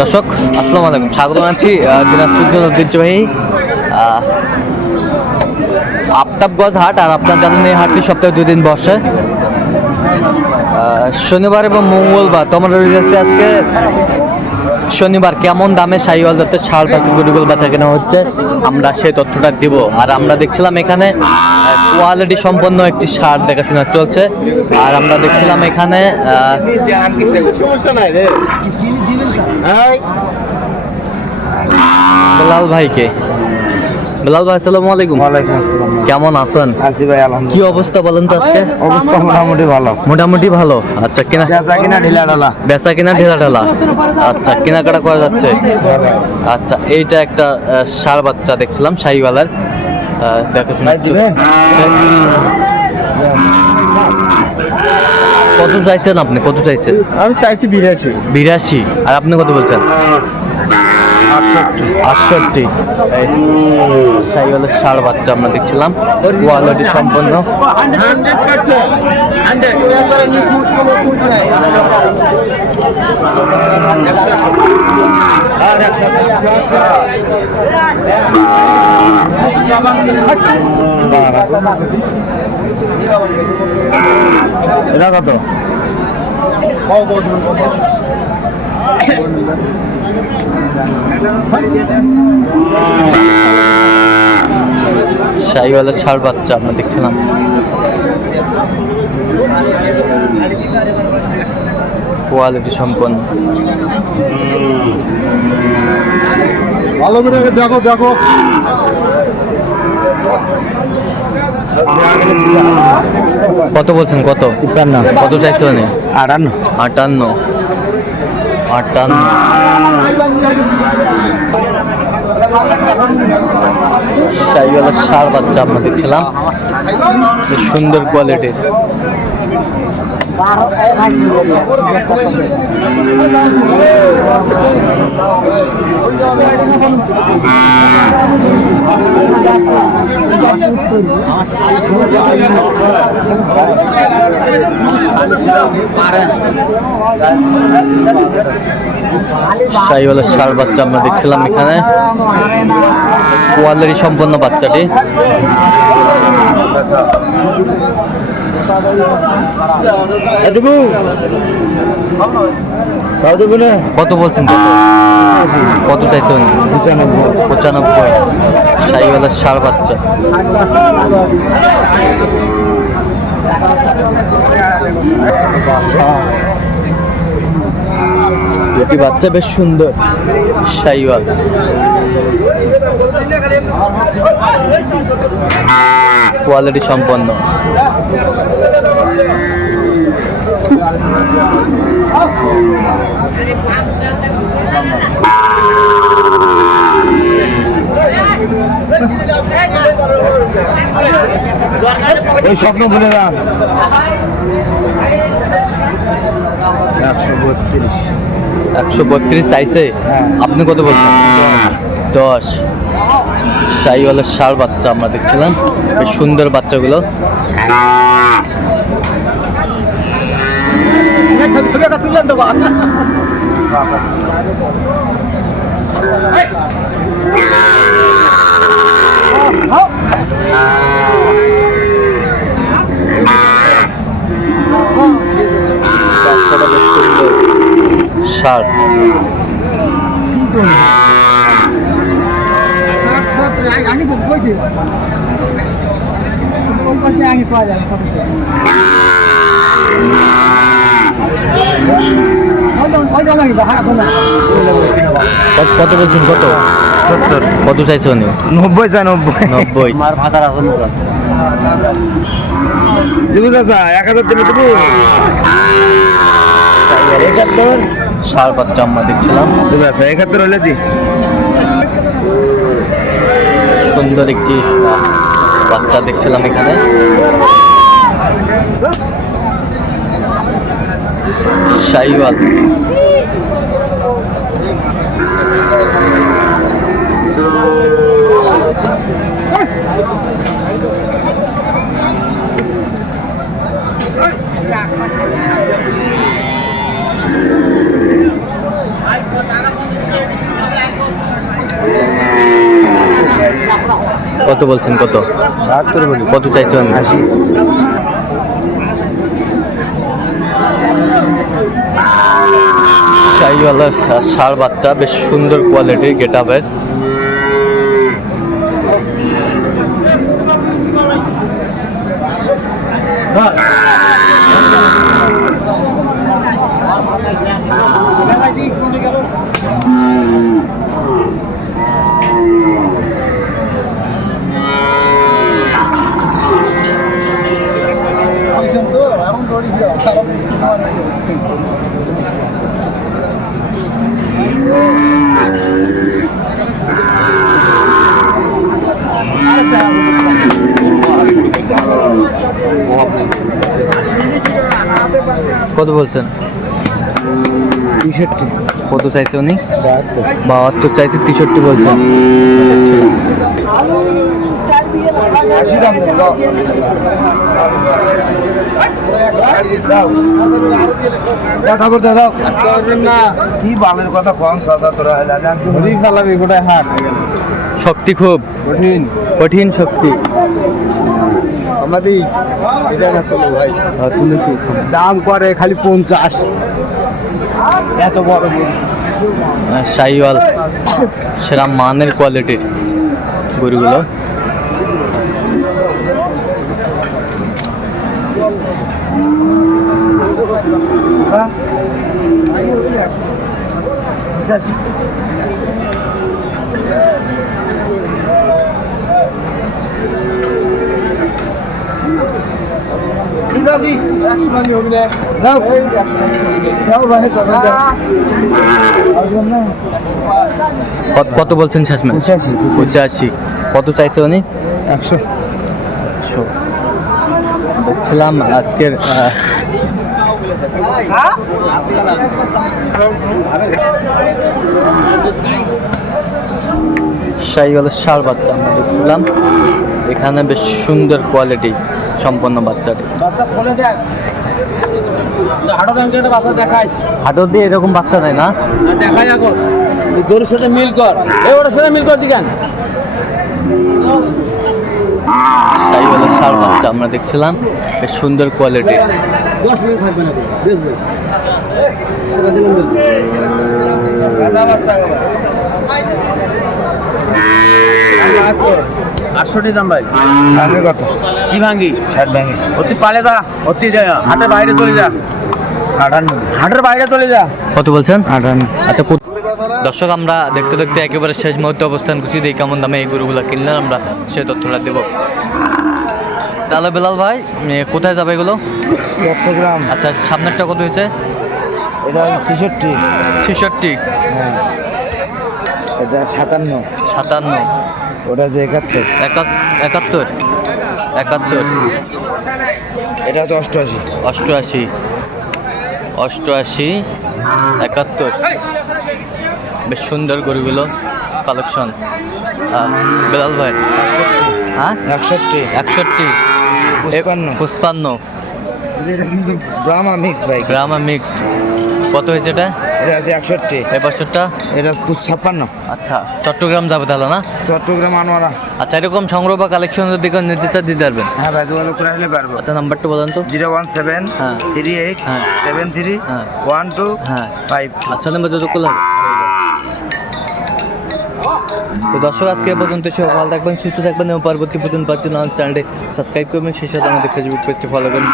দর্শক আসসালামু আলাইকুম। স্বাগত জানাচ্ছি দিনাজপুর জেলার ঐতিহ্যবাহী আহ, আফতাবগঞ্জ হাট আর আপনার জানেন এই হাটটি সপ্তাহে দুই দিন বসে। শনিবার এবং মঙ্গলবার তোমার রয়েছে আজকে শনিবার কেমন দামে শাহিওয়াল দত্তের সার পাখি বাচ্চা কেনা হচ্ছে, আমরা সেই তথ্যটা দিব। আর আমরা দেখছিলাম এখানে কোয়ালিটি সম্পন্ন একটি সার দেখাশোনা চলছে। আর আমরা দেখছিলাম এখানে বেলাল ভাইকে। বেলাল ভাই, আসসালামু আলাইকুম। ওয়ালাইকুম আসসালাম। কেমন আছেন? আসি ভাই কি অবস্থা বলেন তো আজকে? অবস্থা মোটামুটি ভালো। মোটামুটি ভালো? আচ্ছা কিনা বেচা কিনা ঢিলা ঢালা। বেচা কিনা ঢেলা ঢালা। আচ্ছা কেনাকাটা করা যাচ্ছে? আচ্ছা এইটা একটা সার বাচ্চা দেখছিলাম শাহিওয়ালার? কত চাইছেন আপনি? কত চাইছেন? আমি চাইছি বিরাশি। বিরাশি। আর আপনি কত বলছেন? আটষট্টি শাহিওয়ালের ষাঁড় বাচ্চা আমরা দেখছিলাম। কোয়ালিটি সম্পন্ন। এটা শাহিওয়ালের ছাড় বাচ্চা আমরা দেখছিলাম। কোয়ালিটি সম্পন্ন। ভালো করে দেখো দেখো। কত বলছেন কত? তিপ্পান্ন। কত চাইছে আটান্ন। আটান্ন। আটান্ন শাহিওয়ালের সার বাচ্চা আমরা দেখছিলাম। সুন্দর কোয়ালিটির শাহিওয়ালের সার বাচ্চা আমরা দেখছিলাম এখানে। কোয়ালিটি সম্পন্ন বাচ্চাটি। দেবু তাও দেবো না? কত বলছেন কত? কত চাইছেন পঁচানব্বই পঁচানব্বই। শাহিওয়ালের ষাঁড় বাচ্চা। দুটি বাচ্চা বেশ সুন্দর শাহিওয়াল কোয়ালিটি সম্পন্ন। ওই স্বপ্ন ভুলে যান। একশো বত্রিশ। একশো বত্রিশ চাইছে? হ্যাঁ। আপনি কত বলছেন? দশ। শাহিওয়ালের ষাঁড় বাচ্চা আমরা দেখছিলাম বেশ সুন্দর বাচ্চাগুলো। বাচ্চাটা ষাঁড় কত বলছেন কত? সত্তর। কত চাইছে উনি? নব্বই চা নব্বই। নব্বই। মার ভাতার আছে। দেবু চাচা এক হাজার দিলে দেবু। একাত্তর। ষাঁড় বাচ্চা আমরা দেখছিলাম। একাত্তর হলে দি সুন্দর একটি বাচ্চা দেখছিলাম এখানে। শাহিওয়াল। কত বলছেন? কত? কত চাইছেন আশি। শাহিওয়ালার সার বাচ্চা বেশ সুন্দর কোয়ালিটির গেট আপের কত বলছেন? তেষট্টি। কত চাইছে উনি? বাহাত্তর। বাহাত্তর চাইছে তেষট্টি বলছেন। কি বালের কথা কম চাচা তোরা হেলা যা শক্তি খুব। কঠিন। কঠিন শক্তি। আমাদের এটা না ভাই। তুলেছি দাম করে খালি পঞ্চাশ। এত বড় গরু। শাহিওয়াল সেরা মানের কোয়ালিটির গরুগুলো। যাও। যাও ভাই, চলো, কত কত বলছেন শেষমেশ পঁচাশি, কত চাইছে উনি? একশো। একশো। দেখছিলাম আজকের শাহিওয়ালের সার বাচ্চা আমরা দেখছিলাম। এখানে বেশ সুন্দর কোয়ালিটি সম্পন্ন বাচ্চাটি। হাটর দিয়ে এরকম বাচ্চা দেয় না? দেখাই গরুর সাথে মিল কর। এই ওটার সাথে মিল কর দিকান শাহিওয়ালের সার বাচ্চা আমরা দেখছিলাম বেশ সুন্দর কোয়ালিটি আটশোটি দাম ভাই। কত? কি ভাঙ্গি? ষাট ভেঙে অতি পালে যা অতি যা হাটের বাইরে চলে যা। আটান্ন। হাটের বাইরে চলে যা। কত বলছেন? আটান্ন। আচ্ছা কত- দর্শক আমরা দেখতে দেখতে একেবারে শেষ মুহূর্তে অবস্থান করছি। দেখি কেমন দামে এই গরুগুলো কিনলেন আমরা সে তথ্যটা দেবো। তাহলে বেলাল ভাই কোথায় যাবে এগুলো? চট্টগ্রাম। আচ্ছা সামনেরটা কত হয়েছে? এটা ছেষট্টি। ছেষট্টি। হ্যাঁ। এটা সাতান্ন। সাতান্ন। ওটা যে একাত্তর। একাত- একাত্তর? একাত্তর। এটা হচ্ছে অষ্টআশি। অষ্টআশি। অষ্টআশি একাত্তর। বেশ সুন্দর গরুগুলো কালেকশন। বেলাল ভাই হ্যাঁ? একষট্টি। একষট্টি। পঁচপান্ন। পুষ্পান্ন। ব্রাহ্মা মিক্স ভাই। গ্রামা মিক্সড কত হয়েছে এটা? এটা হচ্ছে একষট্টি। এই বছরটা? এটা ছাপ্পান্ন। আচ্ছা চট্টগ্রাম যাবে তাহলে না? চট্টগ্রাম আনোয়ারা। আচ্ছা এরকম সংগ্রহ বা কালেকশন যদি কেউ নিতে চায় দিতে পারবেন হ্যাঁ ভাই যোগাযোগ করে আসলে পারব। আচ্ছা নাম্বারটা বলেন তো। জিরো ওয়ান সেভেন হ্যাঁ। থ্রি এইট হ্যাঁ। সেভেন থ্রি হ্যাঁ। ওয়ান টু হ্যাঁ। ফাইভ। আচ্ছা নাম্বার যোগাযোগ করলাম তো দর্শক আজকে পর্যন্ত সব ভালো থাকবেন সুস্থ থাকবেন এবং পরবর্তী প্রতিদিন পাচ্ছেন আমার চ্যানেলটি সাবস্ক্রাইব করবেন। সেই সাথে আমাদের ফেসবুক পেজটি ফলো করবেন।